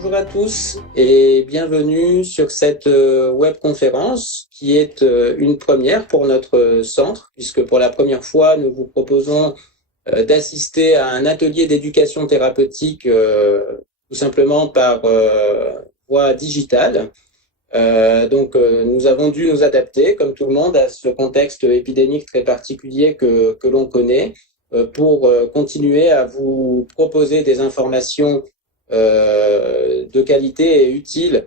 Bonjour à tous et bienvenue sur cette webconférence qui est une première pour notre centre, puisque pour la première fois, nous vous proposons d'assister à un atelier d'éducation thérapeutique tout simplement par voie digitale. Nous avons dû nous adapter, comme tout le monde, à ce contexte épidémique très particulier que l'on connaît, pour continuer à vous proposer des informations de qualité et utiles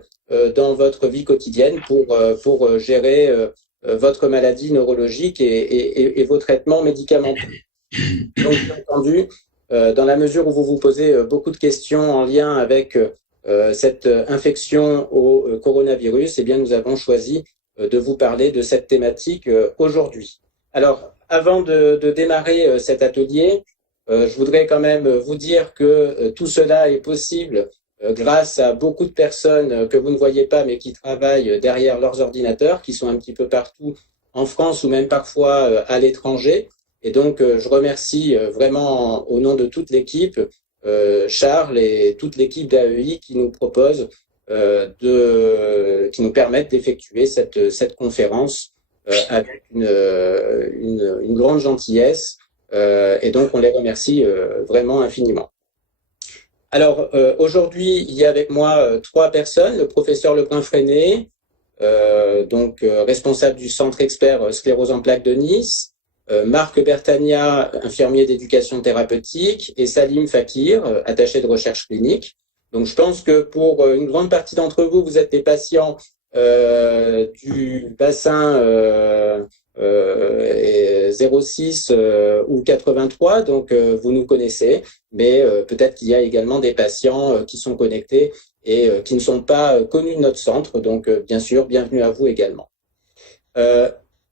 dans votre vie quotidienne pour gérer votre maladie neurologique et vos traitements médicamenteux. Donc, bien entendu, dans la mesure où vous vous posez beaucoup de questions en lien avec cette infection au coronavirus, eh bien, nous avons choisi de vous parler de cette thématique aujourd'hui. Alors, avant de démarrer cet atelier, je voudrais quand même vous dire que tout cela est possible grâce à beaucoup de personnes que vous ne voyez pas, mais qui travaillent derrière leurs ordinateurs, qui sont un petit peu partout en France ou même parfois à l'étranger. Et donc, je remercie vraiment au nom de toute l'équipe, Charles et toute l'équipe d'AEI qui nous propose, qui nous permettent d'effectuer cette conférence avec une grande gentillesse. Et donc, on les remercie vraiment infiniment. Alors, aujourd'hui, il y a avec moi trois personnes. Le professeur Lebrun-Freinet, responsable du Centre Expert Sclérose en plaques de Nice, Marc Bertagna, infirmier d'éducation thérapeutique, et Salim Fakir, attaché de recherche clinique. Donc, je pense que pour une grande partie d'entre vous, vous êtes des patients du bassin 06 ou 83, donc vous nous connaissez, mais peut-être qu'il y a également des patients qui sont connectés et qui ne sont pas connus de notre centre, donc bien sûr, bienvenue à vous également.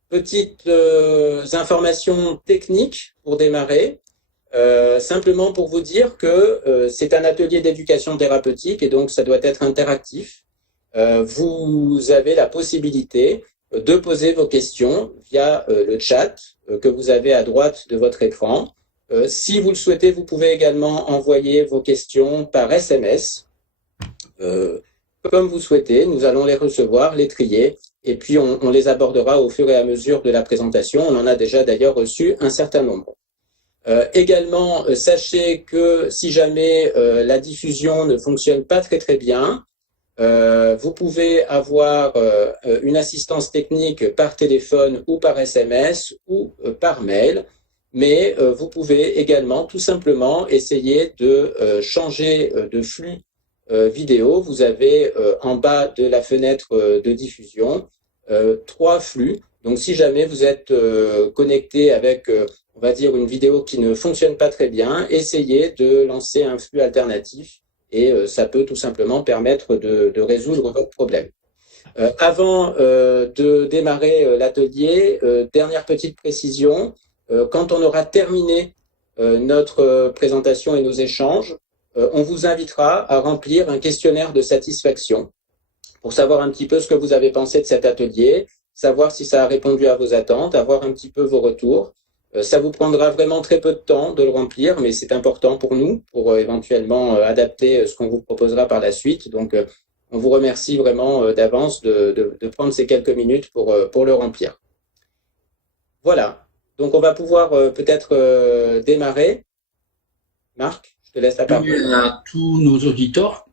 Petites informations techniques pour démarrer, simplement pour vous dire que c'est un atelier d'éducation thérapeutique et donc ça doit être interactif. Vous avez la possibilité de poser vos questions via le chat que vous avez à droite de votre écran. Si vous le souhaitez, vous pouvez également envoyer vos questions par SMS. Comme vous souhaitez, nous allons les recevoir, les trier, et puis on les abordera au fur et à mesure de la présentation. On en a déjà d'ailleurs reçu un certain nombre. Également, sachez que si jamais la diffusion ne fonctionne pas très bien, vous pouvez avoir une assistance technique par téléphone ou par SMS ou par mail, mais vous pouvez également tout simplement essayer de changer de flux vidéo. Vous avez en bas de la fenêtre de diffusion trois flux. Donc si jamais vous êtes connecté avec, on va dire, une vidéo qui ne fonctionne pas très bien, essayez de lancer un flux alternatif. Et ça peut tout simplement permettre de résoudre votre problème. Avant de démarrer l'atelier, dernière petite précision, quand on aura terminé notre présentation et nos échanges, on vous invitera à remplir un questionnaire de satisfaction pour savoir un petit peu ce que vous avez pensé de cet atelier, savoir si ça a répondu à vos attentes, avoir un petit peu vos retours. Ça vous prendra vraiment très peu de temps de le remplir, mais c'est important pour nous, pour éventuellement adapter ce qu'on vous proposera par la suite. Donc, on vous remercie vraiment d'avance de prendre ces quelques minutes pour le remplir. Voilà. Donc, on va pouvoir peut-être démarrer. Marc, je te laisse la parole. Bienvenue à tous nos auditeurs,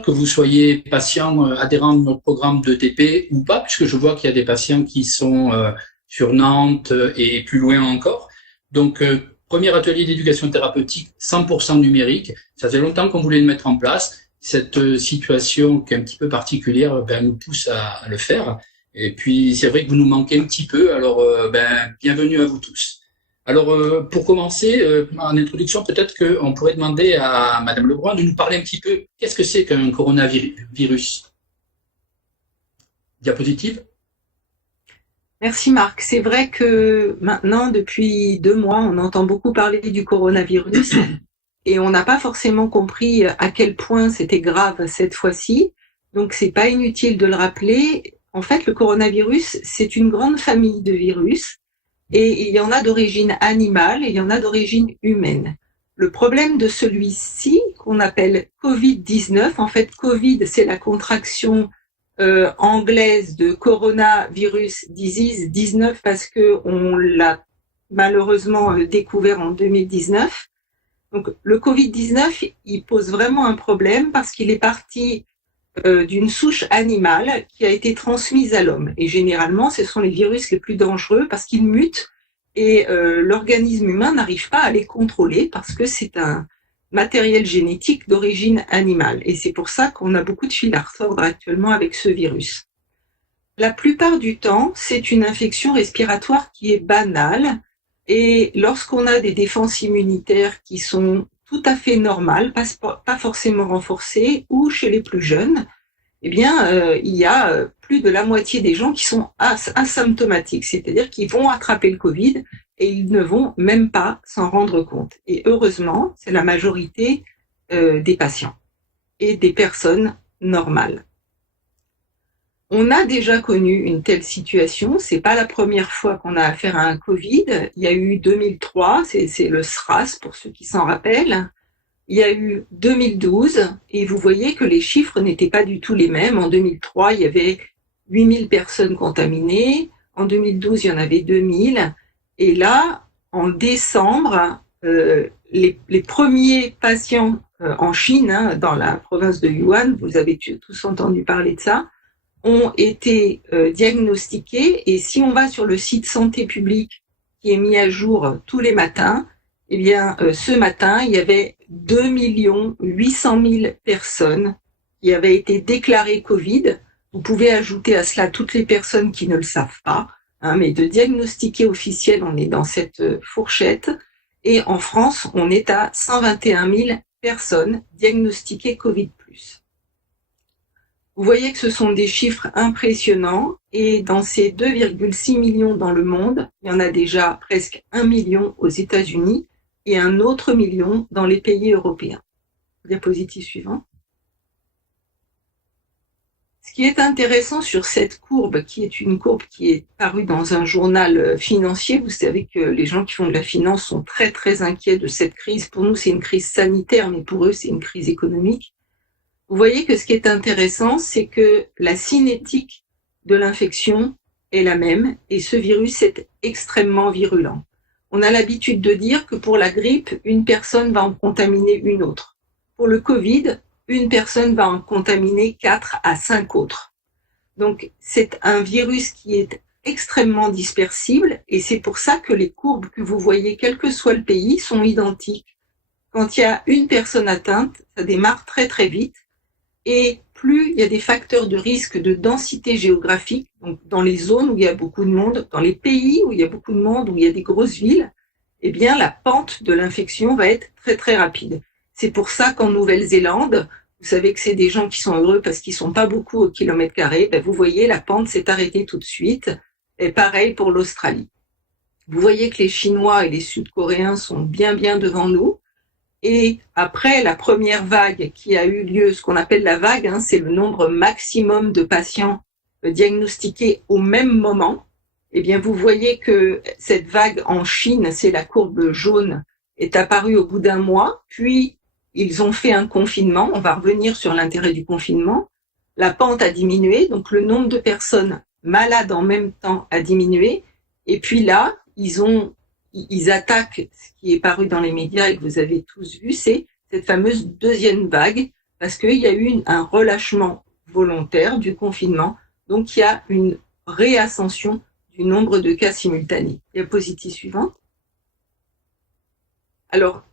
que vous soyez patients, adhérents de notre programme de TP ou pas, puisque je vois qu'il y a des patients qui sont sur Nantes et plus loin encore. Donc, premier atelier d'éducation thérapeutique 100% numérique. Ça fait longtemps qu'on voulait le mettre en place. Cette situation qui est un petit peu particulière nous pousse à le faire. Et puis, c'est vrai que vous nous manquez un petit peu. Alors, bienvenue à vous tous. Alors, pour commencer, en introduction, peut-être qu'on pourrait demander à Madame Lebrun de nous parler un petit peu qu'est-ce que c'est qu'un coronavirus. Diapositive. Merci Marc. C'est vrai que maintenant, depuis 2 mois, on entend beaucoup parler du coronavirus et on n'a pas forcément compris à quel point c'était grave cette fois-ci. Donc, c'est pas inutile de le rappeler. En fait, le coronavirus, c'est une grande famille de virus et il y en a d'origine animale et il y en a d'origine humaine. Le problème de celui-ci, qu'on appelle Covid-19, en fait, Covid, c'est la contraction anglaise de Coronavirus Disease 19 parce que on l'a malheureusement découvert en 2019. Donc, le Covid-19, il pose vraiment un problème parce qu'il est parti d'une souche animale qui a été transmise à l'homme. Et généralement, ce sont les virus les plus dangereux parce qu'ils mutent et l'organisme humain n'arrive pas à les contrôler parce que c'est un matériel génétique d'origine animale. Et c'est pour ça qu'on a beaucoup de fil à retordre actuellement avec ce virus. La plupart du temps, c'est une infection respiratoire qui est banale. Et lorsqu'on a des défenses immunitaires qui sont tout à fait normales, pas forcément renforcées, ou chez les plus jeunes, eh bien, il y a plus de la moitié des gens qui sont asymptomatiques, c'est-à-dire qu'ils vont attraper le Covid et ils ne vont même pas s'en rendre compte. Et heureusement, c'est la majorité des patients et des personnes normales. On a déjà connu une telle situation, c'est pas la première fois qu'on a affaire à un Covid. Il y a eu 2003, c'est le SRAS pour ceux qui s'en rappellent. Il y a eu 2012 et vous voyez que les chiffres n'étaient pas du tout les mêmes. En 2003, il y avait 8000 personnes contaminées. En 2012, il y en avait 2000. Et là, en décembre, les premiers patients en Chine, dans la province de Yuan, vous avez tous entendu parler de ça, ont été diagnostiqués. Et si on va sur le site Santé publique qui est mis à jour tous les matins, eh bien, ce matin, il y avait 2 800 000 personnes qui avaient été déclarées Covid. Vous pouvez ajouter à cela toutes les personnes qui ne le savent pas, mais de diagnostiquer officiel, on est dans cette fourchette. Et en France, on est à 121 000 personnes diagnostiquées Covid+. Vous voyez que ce sont des chiffres impressionnants et dans ces 2,6 millions dans le monde, il y en a déjà presque 1 million aux États-Unis et un autre million dans les pays européens. Diapositive suivante. Ce qui est intéressant sur cette courbe, qui est une courbe qui est parue dans un journal financier, vous savez que les gens qui font de la finance sont très très inquiets de cette crise. Pour nous, c'est une crise sanitaire, mais pour eux, c'est une crise économique. Vous voyez que ce qui est intéressant, c'est que la cinétique de l'infection est la même et ce virus est extrêmement virulent. On a l'habitude de dire que pour la grippe, une personne va en contaminer une autre. Pour le Covid, une personne va en contaminer 4 à 5 autres. Donc, c'est un virus qui est extrêmement dispersible et c'est pour ça que les courbes que vous voyez, quel que soit le pays, sont identiques. Quand il y a une personne atteinte, ça démarre très très vite. Et plus il y a des facteurs de risque de densité géographique, donc dans les zones où il y a beaucoup de monde, dans les pays où il y a beaucoup de monde, où il y a des grosses villes, eh bien la pente de l'infection va être très très rapide. C'est pour ça qu'en Nouvelle-Zélande, vous savez que c'est des gens qui sont heureux parce qu'ils sont pas beaucoup au kilomètre carré, vous voyez la pente s'est arrêtée tout de suite. Et pareil pour l'Australie. Vous voyez que les Chinois et les Sud-Coréens sont bien devant nous. Et après la première vague qui a eu lieu, ce qu'on appelle la vague, c'est le nombre maximum de patients diagnostiqués au même moment. Eh bien, vous voyez que cette vague en Chine, c'est la courbe jaune, est apparue au bout d'un mois. Puis, ils ont fait un confinement. On va revenir sur l'intérêt du confinement. La pente a diminué, donc le nombre de personnes malades en même temps a diminué. Et puis là, ils attaquent ce qui est paru dans les médias et que vous avez tous vu, c'est cette fameuse deuxième vague, parce qu'il y a eu un relâchement volontaire du confinement, donc il y a une réascension du nombre de cas simultanés. Diapositive suivante. Alors,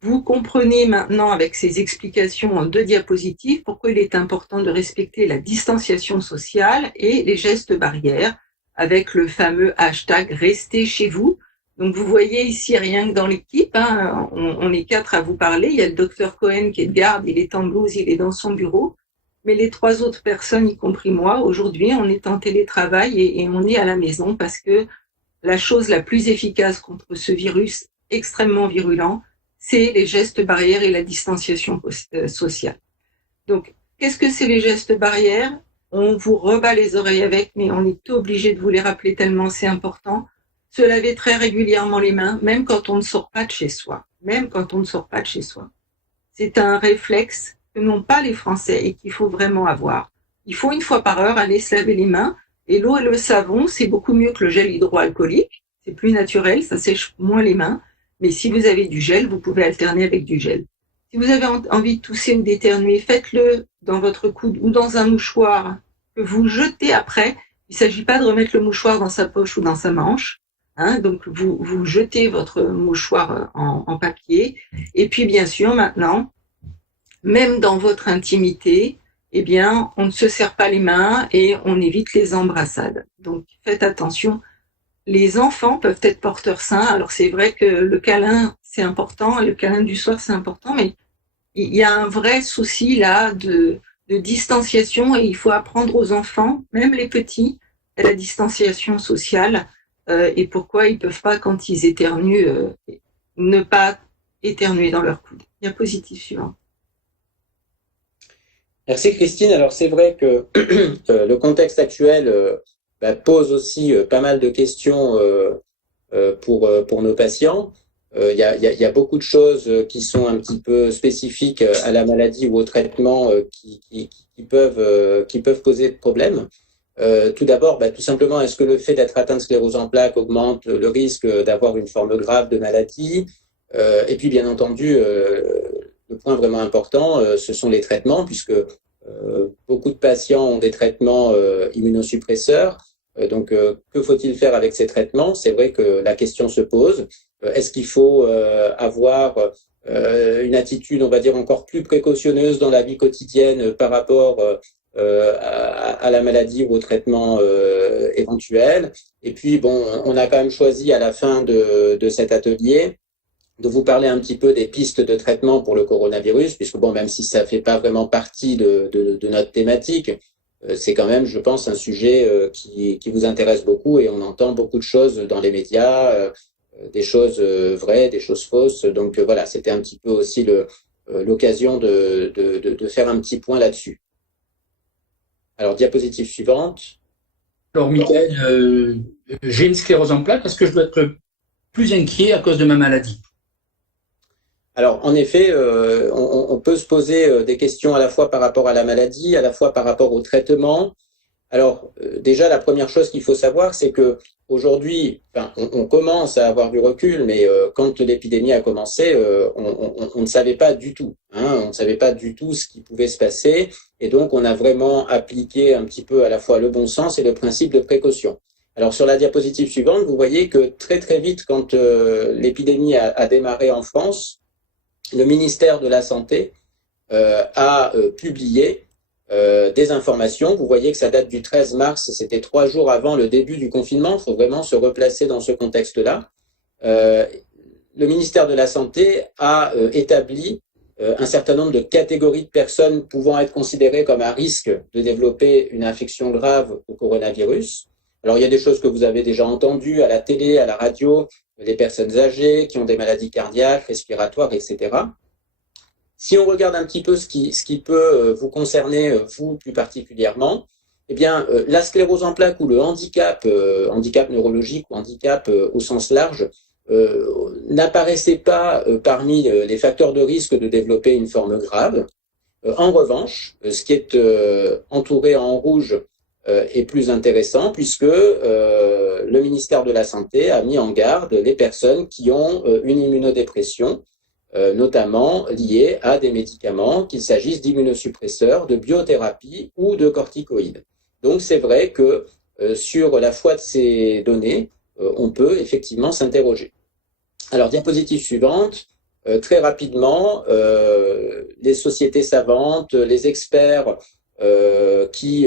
vous comprenez maintenant avec ces explications en 2 diapositives pourquoi il est important de respecter la distanciation sociale et les gestes barrières avec le fameux hashtag « Restez chez vous ». Donc, vous voyez ici, rien que dans l'équipe, on est 4 à vous parler. Il y a le docteur Cohen qui est de garde, il est en blouse, il est dans son bureau. Mais les 3 autres personnes, y compris moi, aujourd'hui, on est en télétravail et on est à la maison parce que la chose la plus efficace contre ce virus extrêmement virulent, c'est les gestes barrières et la distanciation sociale. Donc, qu'est-ce que c'est les gestes barrières? On vous rebat les oreilles avec, mais on est obligé de vous les rappeler tellement c'est important. Se laver très régulièrement les mains, même quand on ne sort pas de chez soi. même quand on ne sort pas de chez soi. C'est un réflexe que n'ont pas les Français et qu'il faut vraiment avoir. Il faut 1 fois par heure aller se laver les mains, et l'eau et le savon, c'est beaucoup mieux que le gel hydroalcoolique. C'est plus naturel, ça sèche moins les mains. Mais si vous avez du gel, vous pouvez alterner avec du gel. Si vous avez envie de tousser ou d'éternuer, faites-le dans votre coude ou dans un mouchoir que vous jetez après. Il ne s'agit pas de remettre le mouchoir dans sa poche ou dans sa manche. Donc, vous jetez votre mouchoir en papier. Et puis, bien sûr, maintenant, même dans votre intimité, eh bien, on ne se serre pas les mains et on évite les embrassades. Donc, faites attention. Les enfants peuvent être porteurs sains. Alors, c'est vrai que le câlin, c'est important. Le câlin du soir, c'est important. Mais il y a un vrai souci là de distanciation et il faut apprendre aux enfants, même les petits, à la distanciation sociale et pourquoi ils peuvent pas, quand ils éternuent, ne pas éternuer dans leur coude. Diapositive suivante. Merci Christine. Alors c'est vrai que le contexte actuel pose aussi pas mal de questions pour nos patients. Il y a beaucoup de choses qui sont un petit peu spécifiques à la maladie ou au traitement qui peuvent poser problème. Tout d'abord, tout simplement, est-ce que le fait d'être atteint de sclérose en plaques augmente le risque d'avoir une forme grave de maladie? Et puis, bien entendu, le point vraiment important, ce sont les traitements, puisque beaucoup de patients ont des traitements immunosuppresseurs. Donc, que faut-il faire avec ces traitements? C'est vrai que la question se pose. Est-ce qu'il faut avoir une attitude, on va dire, encore plus précautionneuse dans la vie quotidienne par rapport à la maladie ou au traitement éventuel? Et puis, bon, on a quand même choisi à la fin de cet atelier de vous parler un petit peu des pistes de traitement pour le coronavirus, puisque bon, même si ça fait pas vraiment partie de notre thématique, c'est quand même, je pense, un sujet qui vous intéresse beaucoup et on entend beaucoup de choses dans les médias, des choses vraies, des choses fausses. Donc voilà, c'était un petit peu aussi l'occasion de faire un petit point là-dessus. Alors, diapositive suivante. Alors, Michael, j'ai une sclérose en plaques. Est-ce que je dois être plus inquiet à cause de ma maladie? Alors, en effet, on peut se poser des questions à la fois par rapport à la maladie, à la fois par rapport au traitement. Alors, déjà, la première chose qu'il faut savoir, c'est que aujourd'hui, on commence à avoir du recul, mais quand l'épidémie a commencé, on ne savait pas du tout. On ne savait pas du tout ce qui pouvait se passer. Et donc, on a vraiment appliqué un petit peu à la fois le bon sens et le principe de précaution. Alors, sur la diapositive suivante, vous voyez que très, très vite, quand l'épidémie a démarré en France, le ministère de la Santé a publié des informations. Vous voyez que ça date du 13 mars, c'était 3 jours avant le début du confinement. Il faut vraiment se replacer dans ce contexte-là. Le ministère de la Santé a établi un certain nombre de catégories de personnes pouvant être considérées comme à risque de développer une infection grave au coronavirus. Alors, il y a des choses que vous avez déjà entendues à la télé, à la radio, les personnes âgées qui ont des maladies cardiaques, respiratoires, etc. Si on regarde un petit peu ce qui peut vous concerner, vous plus particulièrement, eh bien, la sclérose en plaques ou le handicap, handicap neurologique ou handicap au sens large, n'apparaissait pas parmi les facteurs de risque de développer une forme grave. En revanche, ce qui est entouré en rouge est plus intéressant puisque le ministère de la Santé a mis en garde les personnes qui ont une immunodépression, notamment liée à des médicaments, qu'il s'agisse d'immunosuppresseurs, de biothérapie ou de corticoïdes. Donc c'est vrai que sur la foi de ces données, on peut effectivement s'interroger. Alors, diapositive suivante. Très rapidement, les sociétés savantes, les experts qui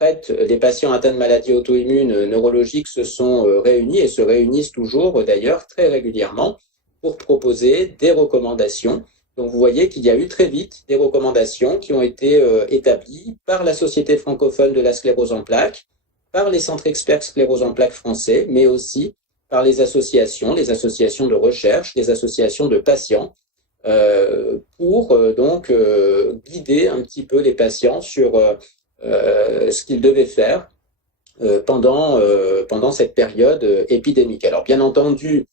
traitent les patients atteints de maladies auto-immunes neurologiques se sont réunis et se réunissent toujours d'ailleurs très régulièrement pour proposer des recommandations. Donc vous voyez qu'il y a eu très vite des recommandations qui ont été établies par la Société francophone de la sclérose en plaques, par les centres experts sclérose en plaques français, mais aussi par les associations de recherche, les associations de patients, pour donc guider un petit peu les patients sur ce qu'ils devaient faire pendant cette période épidémique. Alors bien entendu,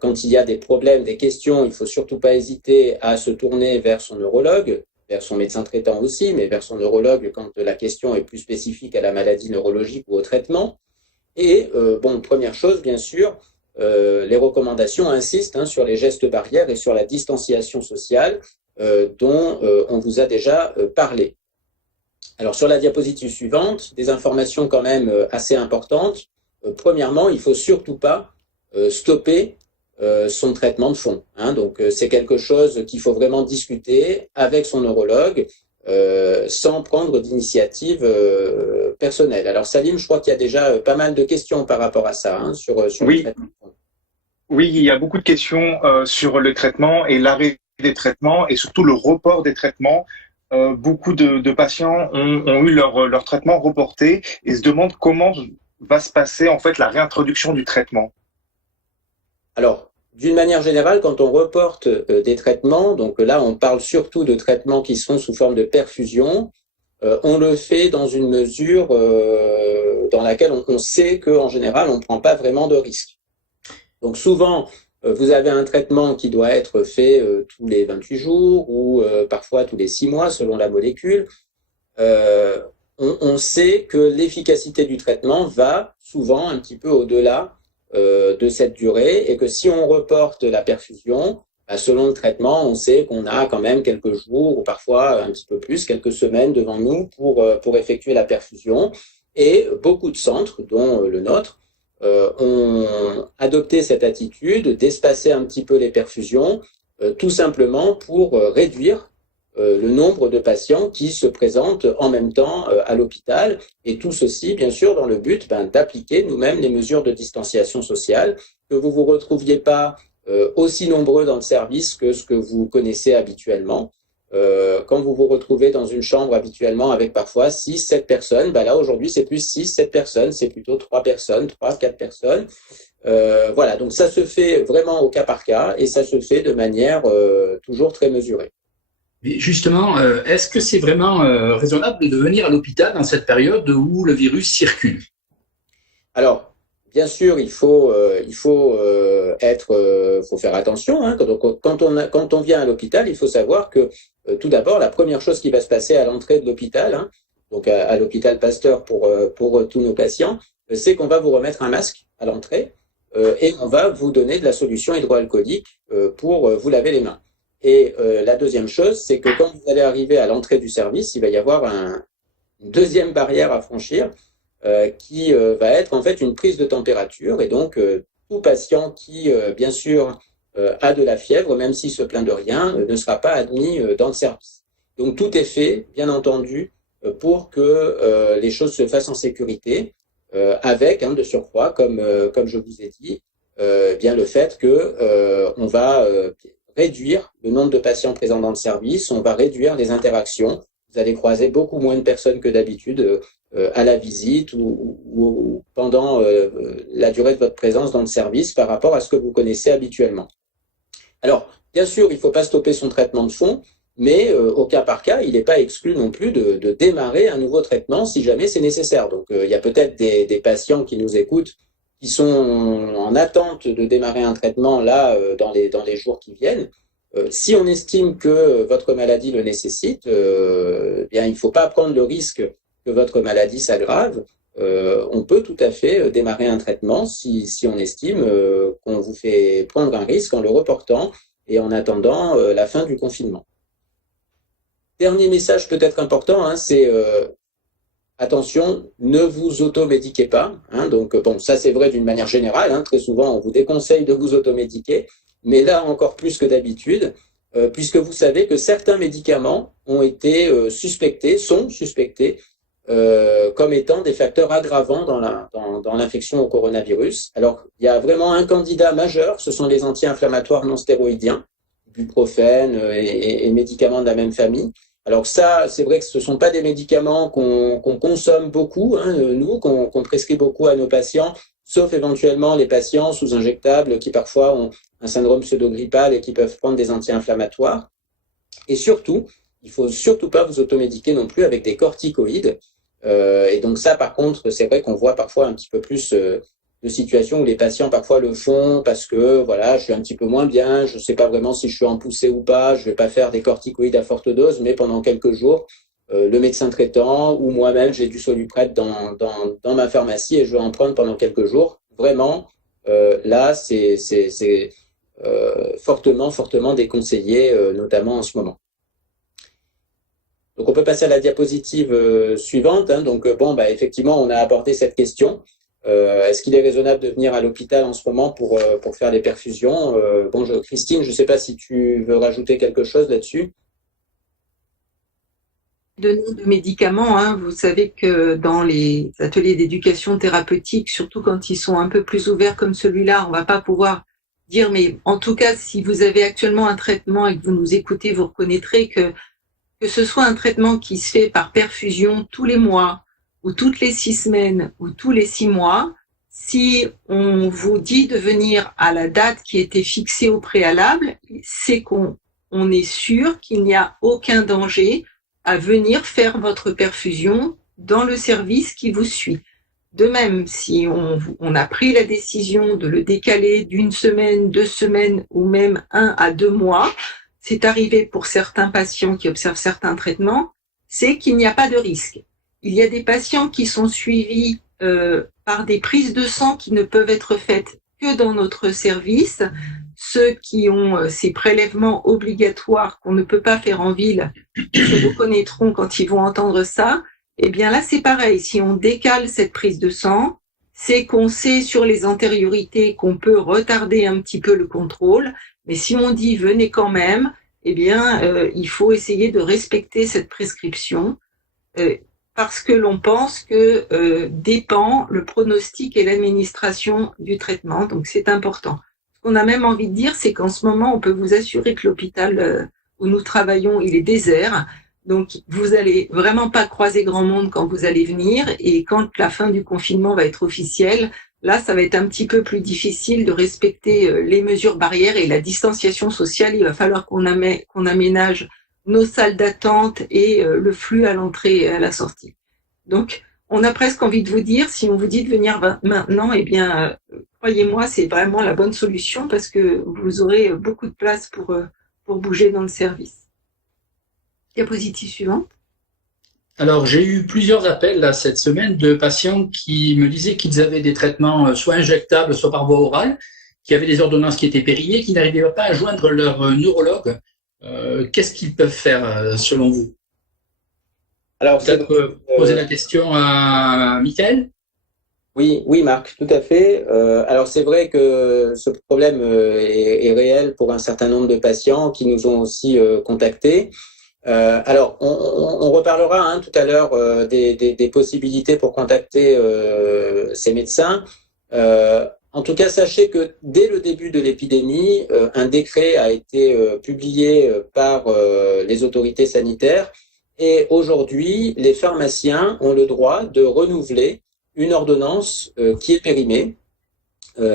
Quand il y a des problèmes, des questions, il faut surtout pas hésiter à se tourner vers son neurologue, vers son médecin traitant aussi, mais vers son neurologue quand la question est plus spécifique à la maladie neurologique ou au traitement. Et première chose, bien sûr, les recommandations insistent sur les gestes barrières et sur la distanciation sociale dont on vous a déjà parlé. Alors sur la diapositive suivante, des informations quand même assez importantes. Premièrement, il ne faut surtout pas stopper son traitement de fond. Donc c'est quelque chose qu'il faut vraiment discuter avec son neurologue sans prendre d'initiative personnelle. Alors Salim, je crois qu'il y a déjà pas mal de questions par rapport à ça sur oui. le traitement de fond. Oui, il y a beaucoup de questions sur le traitement et l'arrêt des traitements et surtout le report des traitements. Beaucoup de patients ont eu leur traitement reporté et se demandent comment va se passer en fait la réintroduction du traitement. Alors, d'une manière générale, quand on reporte des traitements, donc là on parle surtout de traitements qui sont sous forme de perfusion, on le fait dans une mesure dans laquelle on sait qu'en général on ne prend pas vraiment de risque. Donc souvent, vous avez un traitement qui doit être fait tous les 28 jours ou parfois tous les 6 mois selon la molécule. On sait que l'efficacité du traitement va souvent un petit peu au-delà de cette durée et que si on reporte la perfusion, selon le traitement, on sait qu'on a quand même quelques jours ou parfois un petit peu plus, quelques semaines devant nous pour effectuer la perfusion. Et beaucoup de centres, dont le nôtre, ont adopté cette attitude d'espacer un petit peu les perfusions, tout simplement pour réduire le nombre de patients qui se présentent en même temps à l'hôpital, et tout ceci, bien sûr, dans le but d'appliquer nous-mêmes les mesures de distanciation sociale, que vous vous retrouviez pas aussi nombreux dans le service que ce que vous connaissez habituellement. Quand vous vous retrouvez dans une chambre habituellement avec parfois 6, 7 personnes, là aujourd'hui c'est plus 6, 7 personnes, c'est plutôt 3 personnes, 3, 4 personnes. Voilà, donc ça se fait vraiment au cas par cas et ça se fait de manière toujours très mesurée. Mais justement, est-ce que c'est vraiment raisonnable de venir à l'hôpital dans cette période où le virus circule? Alors, bien sûr, il faut faire attention. Donc, quand on vient à l'hôpital, il faut savoir que tout d'abord, la première chose qui va se passer à l'entrée de l'hôpital, donc à l'hôpital Pasteur pour tous nos patients, c'est qu'on va vous remettre un masque à l'entrée et on va vous donner de la solution hydroalcoolique pour vous laver les mains. Et la deuxième chose, c'est que quand vous allez arriver à l'entrée du service, il va y avoir une deuxième barrière à franchir qui va être en fait une prise de température. Et donc, tout patient qui, bien sûr, a de la fièvre, même s'il se plaint de rien, ne sera pas admis dans le service. Donc, tout est fait, bien entendu, pour que les choses se fassent en sécurité, avec, de surcroît, comme je vous ai dit, bien le fait que on va réduire le nombre de patients présents dans le service, on va réduire les interactions. Vous allez croiser beaucoup moins de personnes que d'habitude à la visite ou pendant la durée de votre présence dans le service par rapport à ce que vous connaissez habituellement. Alors, bien sûr, il ne faut pas stopper son traitement de fond, mais au cas par cas, il n'est pas exclu non plus de démarrer un nouveau traitement si jamais c'est nécessaire. Donc, il y a peut-être des patients qui nous écoutent qui sont en attente de démarrer un traitement là dans les jours qui viennent. Si on estime que votre maladie le nécessite, bien il ne faut pas prendre le risque que votre maladie s'aggrave. On peut tout à fait démarrer un traitement si on estime qu'on vous fait prendre un risque en le reportant et en attendant la fin du confinement. Dernier message peut-être important, c'est attention, ne vous automédiquez pas. Donc bon, ça c'est vrai d'une manière générale. Très souvent, on vous déconseille de vous automédiquer, mais là encore plus que d'habitude, puisque vous savez que certains médicaments ont été sont suspectés comme étant des facteurs aggravants dans l'infection au coronavirus. Alors, il y a vraiment un candidat majeur, ce sont les anti-inflammatoires non stéroïdiens, ibuprofène et médicaments de la même famille. Alors ça, c'est vrai que ce ne sont pas des médicaments qu'on consomme beaucoup, nous, qu'on prescrit beaucoup à nos patients, sauf éventuellement les patients sous injectables qui parfois ont un syndrome pseudo-grippal et qui peuvent prendre des anti-inflammatoires. Et surtout, il ne faut surtout pas vous automédiquer non plus avec des corticoïdes. Et donc ça, par contre, c'est vrai qu'on voit parfois un petit peu plus de de situations où les patients parfois le font parce que voilà, je suis un petit peu moins bien, je ne sais pas vraiment si je suis en poussée ou pas, je ne vais pas faire des corticoïdes à forte dose, mais pendant quelques jours, le médecin traitant ou moi-même, j'ai du Soluprette dans ma pharmacie et je vais en prendre pendant quelques jours. Vraiment, là, c'est fortement déconseillé, notamment en ce moment. Donc, on peut passer à la diapositive suivante. Hein. Donc, effectivement, on a abordé cette question. Est-ce qu'il est raisonnable de venir à l'hôpital en ce moment pour faire des perfusions? Christine, je ne sais pas si tu veux rajouter quelque chose là-dessus. De nom de médicaments, hein, vous savez que dans les ateliers d'éducation thérapeutique, surtout quand ils sont un peu plus ouverts comme celui-là, on ne va pas pouvoir dire, mais en tout cas, si vous avez actuellement un traitement et que vous nous écoutez, vous reconnaîtrez que ce soit un traitement qui se fait par perfusion tous les mois, ou toutes les 6 semaines, ou tous les 6 mois, si on vous dit de venir à la date qui était fixée au préalable, c'est qu'on est sûr qu'il n'y a aucun danger à venir faire votre perfusion dans le service qui vous suit. De même, si on a pris la décision de le décaler d'1 semaine, 2 semaines, ou même 1 à 2 mois, c'est arrivé pour certains patients qui observent certains traitements, c'est qu'il n'y a pas de risque. Il y a des patients qui sont suivis par des prises de sang qui ne peuvent être faites que dans notre service. Ceux qui ont ces prélèvements obligatoires qu'on ne peut pas faire en ville se reconnaîtront quand ils vont entendre ça. Eh bien là, c'est pareil. Si on décale cette prise de sang, c'est qu'on sait sur les antériorités qu'on peut retarder un petit peu le contrôle. Mais si on dit venez quand même, eh bien, il faut essayer de respecter cette prescription. Parce que l'on pense que dépend le pronostic et l'administration du traitement, donc c'est important. Ce qu'on a même envie de dire, c'est qu'en ce moment, on peut vous assurer que l'hôpital où nous travaillons, il est désert, donc vous allez vraiment pas croiser grand monde quand vous allez venir, et quand la fin du confinement va être officielle, là, ça va être un petit peu plus difficile de respecter les mesures barrières et la distanciation sociale. Il va falloir qu'on aménage nos salles d'attente et le flux à l'entrée et à la sortie. Donc, on a presque envie de vous dire, si on vous dit de venir maintenant, eh bien, croyez-moi, c'est vraiment la bonne solution parce que vous aurez beaucoup de place pour bouger dans le service. Diapositive suivante. Alors, j'ai eu plusieurs appels là, cette semaine de patients qui me disaient qu'ils avaient des traitements soit injectables, soit par voie orale, qui avaient des ordonnances qui étaient périllées, qui n'arrivaient pas à joindre leur neurologue. Qu'est-ce qu'ils peuvent faire selon vous? Alors, peut-être poser la question à Michael? Oui, Marc, tout à fait. Alors, c'est vrai que ce problème est réel pour un certain nombre de patients qui nous ont aussi contactés. Alors, on reparlera tout à l'heure des possibilités pour contacter ces médecins. En tout cas, sachez que dès le début de l'épidémie, un décret a été publié par les autorités sanitaires et aujourd'hui, les pharmaciens ont le droit de renouveler une ordonnance qui est périmée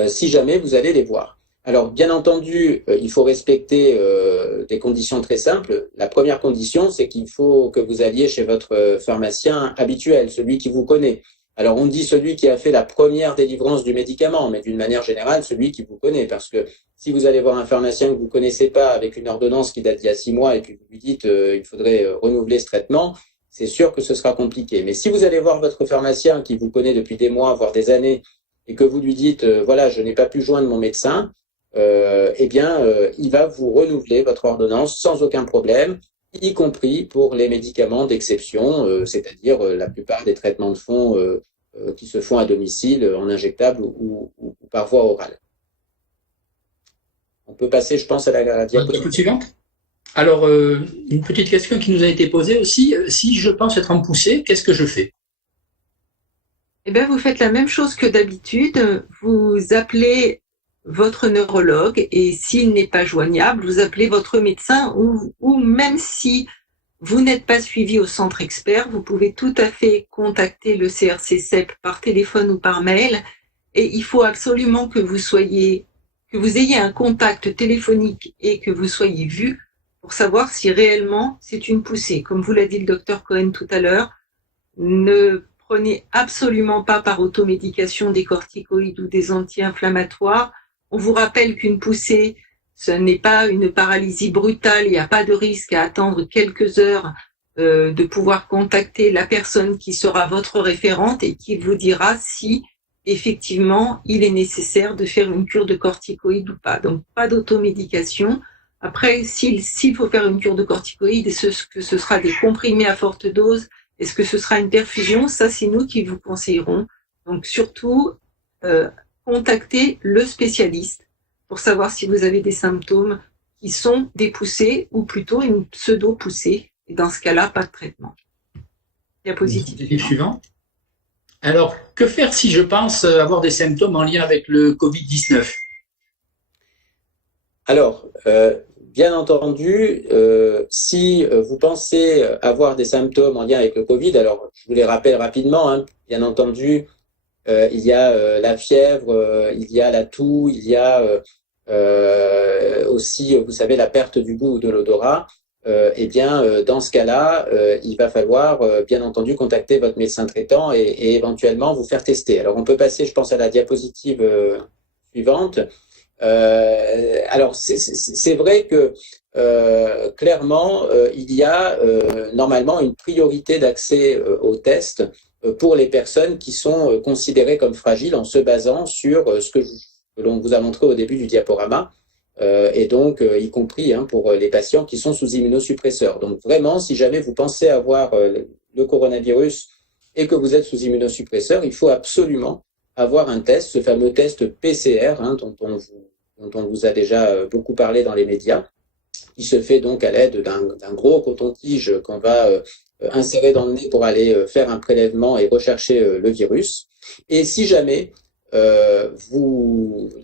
si jamais vous allez les voir. Alors, bien entendu, il faut respecter des conditions très simples. La première condition, c'est qu'il faut que vous alliez chez votre pharmacien habituel, celui qui vous connaît. Alors, on dit celui qui a fait la première délivrance du médicament, mais d'une manière générale, celui qui vous connaît. Parce que si vous allez voir un pharmacien que vous ne connaissez pas avec une ordonnance qui date d'il y a 6 mois et puis vous lui dites il faudrait renouveler ce traitement, c'est sûr que ce sera compliqué. Mais si vous allez voir votre pharmacien qui vous connaît depuis des mois, voire des années, et que vous lui dites voilà, je n'ai pas pu joindre mon médecin, il va vous renouveler votre ordonnance sans aucun problème, y compris pour les médicaments d'exception, c'est-à-dire la plupart des traitements de fond qui se font à domicile, en injectable ou par voie orale. On peut passer, je pense, à la diapositive suivante. Alors, une petite question qui nous a été posée aussi. Si je pense être en poussée, qu'est-ce que je fais? Eh bien, vous faites la même chose que d'habitude. Vous appelez votre neurologue et s'il n'est pas joignable, vous appelez votre médecin ou même si vous n'êtes pas suivi au centre expert, vous pouvez tout à fait contacter le CRC-CEP par téléphone ou par mail et il faut absolument que vous ayez un contact téléphonique et que vous soyez vu pour savoir si réellement c'est une poussée. Comme vous l'a dit le docteur Cohen tout à l'heure, ne prenez absolument pas par automédication des corticoïdes ou des anti-inflammatoires. On vous rappelle qu'une poussée, ce n'est pas une paralysie brutale, il n'y a pas de risque à attendre quelques heures de pouvoir contacter la personne qui sera votre référente et qui vous dira si effectivement il est nécessaire de faire une cure de corticoïdes ou pas. Donc pas d'automédication. Après, s'il faut faire une cure de corticoïdes, est-ce que ce sera des comprimés à forte dose? Est-ce que ce sera une perfusion? Ça, c'est nous qui vous conseillerons. Donc surtout, contactez le spécialiste pour savoir si vous avez des symptômes qui sont des poussées ou plutôt une pseudo-poussée. Et dans ce cas-là, pas de traitement. Diapositive suivante. Alors, que faire si je pense avoir des symptômes en lien avec le Covid-19? Alors, bien entendu, si vous pensez avoir des symptômes en lien avec le Covid, alors je vous les rappelle rapidement, hein, bien entendu, il y a la fièvre, il y a la toux, il y a aussi, vous savez, la perte du goût ou de l'odorat. Eh bien, dans ce cas-là, il va falloir, bien entendu, contacter votre médecin traitant et éventuellement vous faire tester. Alors, on peut passer, je pense, à la diapositive suivante. Alors, c'est vrai que clairement, il y a normalement une priorité d'accès aux tests pour les personnes qui sont considérées comme fragiles en se basant sur ce que l'on vous a montré au début du diaporama. Et donc, y compris pour les patients qui sont sous immunosuppresseurs. Donc, vraiment, si jamais vous pensez avoir le coronavirus et que vous êtes sous immunosuppresseur, il faut absolument avoir un test, ce fameux test PCR, dont on vous a déjà beaucoup parlé dans les médias, qui se fait donc à l'aide d'un gros coton-tige qu'on va insérer dans le nez pour aller faire un prélèvement et rechercher le virus. Et si jamais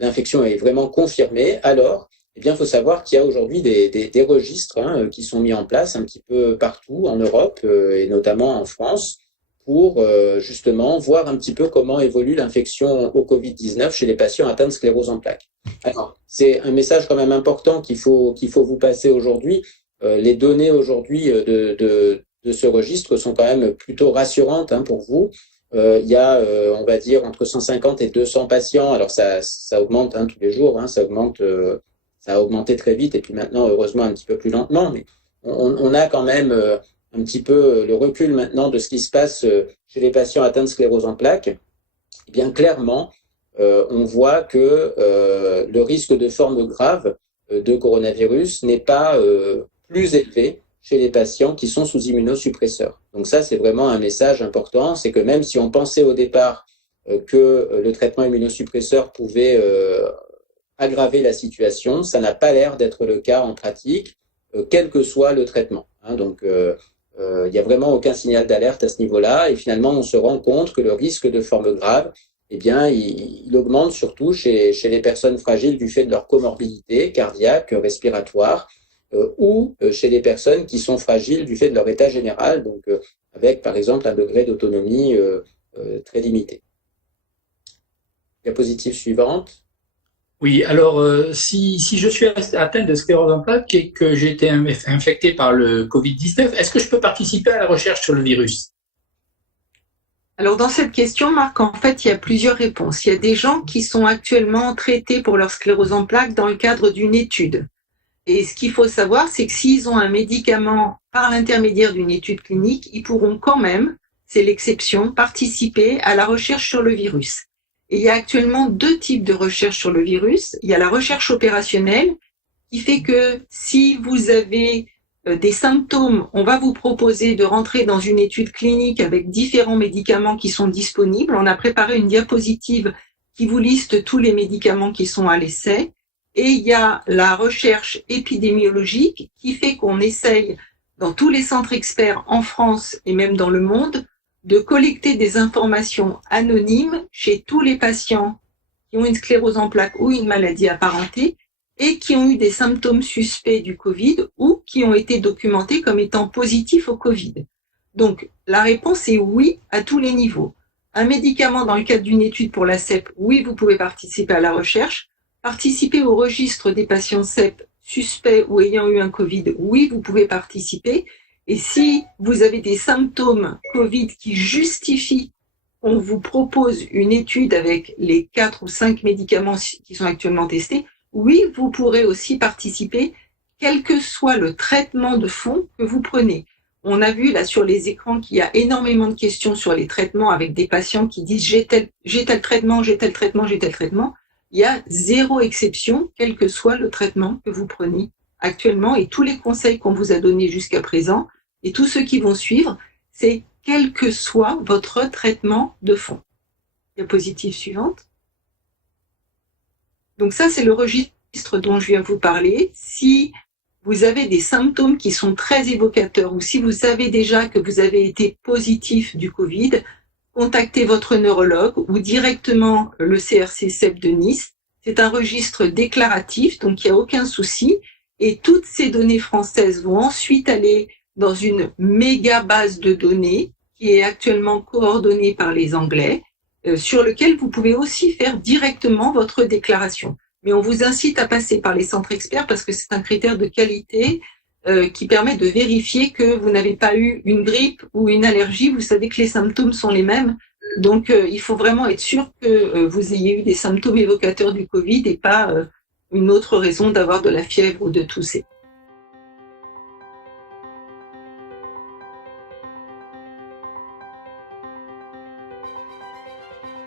l'infection est vraiment confirmée, alors eh bien, il faut savoir qu'il y a aujourd'hui des registres qui sont mis en place un petit peu partout en Europe et notamment en France pour justement voir un petit peu comment évolue l'infection au Covid-19 chez les patients atteints de sclérose en plaques. Alors, c'est un message quand même important qu'il faut vous passer aujourd'hui. Les données aujourd'hui de ce registre sont quand même plutôt rassurantes pour vous. Il y a, on va dire, entre 150 et 200 patients. Alors, ça augmente tous les jours, ça augmente, ça a augmenté très vite et puis maintenant, heureusement, un petit peu plus lentement. Mais on a quand même un petit peu le recul maintenant de ce qui se passe chez les patients atteints de sclérose en plaques. Eh bien, clairement, on voit que le risque de forme grave de coronavirus n'est pas plus élevé chez les patients qui sont sous immunosuppresseurs. Donc ça, c'est vraiment un message important, c'est que même si on pensait au départ que le traitement immunosuppresseur pouvait aggraver la situation, ça n'a pas l'air d'être le cas en pratique, quel que soit le traitement. Donc il n'y a vraiment aucun signal d'alerte à ce niveau-là, et finalement on se rend compte que le risque de forme grave, eh bien, il augmente surtout chez les personnes fragiles du fait de leur comorbidité cardiaque, respiratoire, ou chez les personnes qui sont fragiles du fait de leur état général, donc avec par exemple un degré d'autonomie très limité. Diapositive suivante. Oui, alors si je suis atteint de sclérose en plaques et que j'ai été infecté par le Covid-19, est-ce que je peux participer à la recherche sur le virus? Alors dans cette question, Marc, en fait, il y a plusieurs réponses. Il y a des gens qui sont actuellement traités pour leur sclérose en plaques dans le cadre d'une étude. Et ce qu'il faut savoir, c'est que s'ils ont un médicament par l'intermédiaire d'une étude clinique, ils pourront quand même, c'est l'exception, participer à la recherche sur le virus. Et il y a actuellement deux types de recherche sur le virus. Il y a la recherche opérationnelle qui fait que si vous avez des symptômes, on va vous proposer de rentrer dans une étude clinique avec différents médicaments qui sont disponibles. On a préparé une diapositive qui vous liste tous les médicaments qui sont à l'essai. Et il y a la recherche épidémiologique qui fait qu'on essaye, dans tous les centres experts en France et même dans le monde, de collecter des informations anonymes chez tous les patients qui ont une sclérose en plaques ou une maladie apparentée et qui ont eu des symptômes suspects du Covid ou qui ont été documentés comme étant positifs au Covid. Donc, la réponse est oui à tous les niveaux. Un médicament dans le cadre d'une étude pour la CEP, oui, vous pouvez participer à la recherche. Participer au registre des patients CEP suspects ou ayant eu un Covid, oui, vous pouvez participer. Et si vous avez des symptômes Covid qui justifient on vous propose une étude avec les 4 ou 5 médicaments qui sont actuellement testés, oui, vous pourrez aussi participer, quel que soit le traitement de fond que vous prenez. On a vu là sur les écrans qu'il y a énormément de questions sur les traitements avec des patients qui disent j'ai tel traitement, j'ai tel traitement, j'ai tel traitement. Il y a 0 exception, quel que soit le traitement que vous prenez actuellement, et tous les conseils qu'on vous a donnés jusqu'à présent et tous ceux qui vont suivre, c'est quel que soit votre traitement de fond. Diapositive suivante. Donc ça, c'est le registre dont je viens vous parler. Si vous avez des symptômes qui sont très évocateurs ou si vous savez déjà que vous avez été positif du Covid, contactez votre neurologue ou directement le CRC CEP de Nice. C'est un registre déclaratif, donc il n'y a aucun souci. Et toutes ces données françaises vont ensuite aller dans une méga base de données qui est actuellement coordonnée par les Anglais, sur lequel vous pouvez aussi faire directement votre déclaration. Mais on vous incite à passer par les centres experts parce que c'est un critère de qualité qui permet de vérifier que vous n'avez pas eu une grippe ou une allergie. Vous savez que les symptômes sont les mêmes. Donc, il faut vraiment être sûr que vous ayez eu des symptômes évocateurs du Covid et pas une autre raison d'avoir de la fièvre ou de tousser.